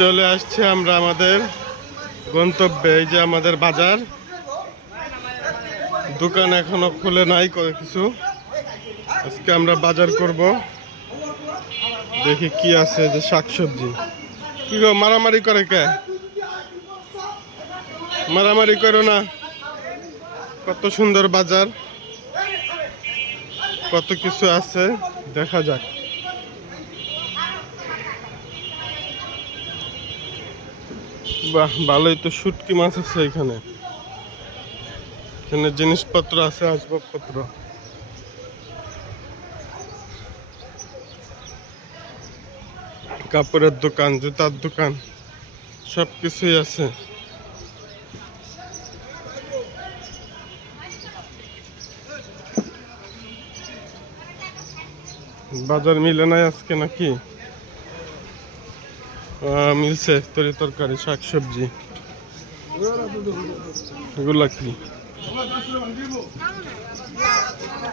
চলে আসছে আমরা আমাদের গন্তব্যে। এই যে আমাদের বাজার, দোকান এখনো খুলে নাই কিছু। আজকে আমরা বাজার করব, দেখি কি আছে। যে শাকসবজি, কি গো মারামারি করে কে? মারামারি করো না। কত সুন্দর বাজার, কত কিছু আছে, দেখা যাক। বাহ, ভালোই তো। শুটকি মাছ আছে এখানে, এখানে জিনিসপত্র আছে, আসবাবপত্র। কাপড়ের দোকান, জুতার দোকান, সবকিছুই আছে। বাজার মিলে নাই আজকে নাকি? মিলছে, তরি তরকারি, শাকসবজি। এগুলা কি?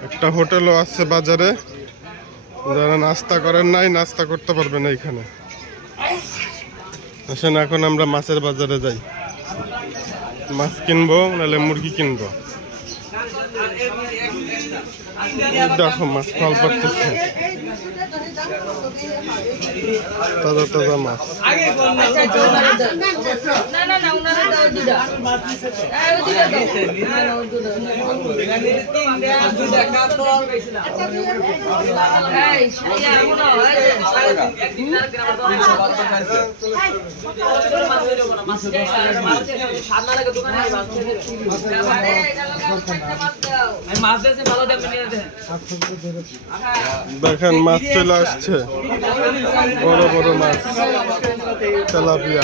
একটা হোটেলও আছে বাজারে, যারা নাস্তা করেন নাই নাস্তা করতে পারবেন এখানে। আসেন এখন আমরা মাছের বাজারে যাই, মাছ কিনবো, নাহলে মুরগি কিনবো। দেখো মাছ ফল পড়তেছে, তাজা তাজা মাছ। দেখেন মাছ চলে আসছে, বড় বড় মাছ, তেলাপিয়া।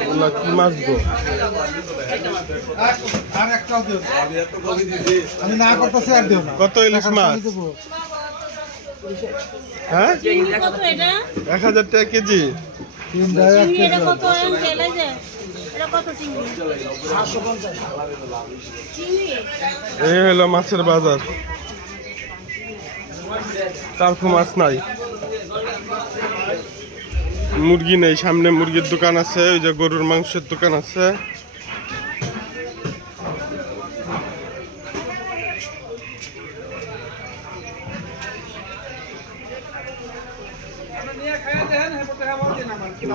ওগুলা কি মাছ গো? কত ইলিশ মাছ? হ্যাঁ, 1000 টাকা কেজি। এই হলো মাছের বাজার। তারপর মাছ নাই, মুরগি নেই। সামনে মুরগির দোকান আছে, ওই যে গরুর মাংসের দোকান আছে।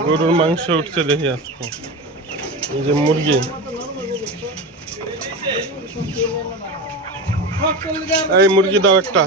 গরুর মাংস উঠছে দেখি আজকে। এই যে মুরগি, এই মুরগি দাও একটা।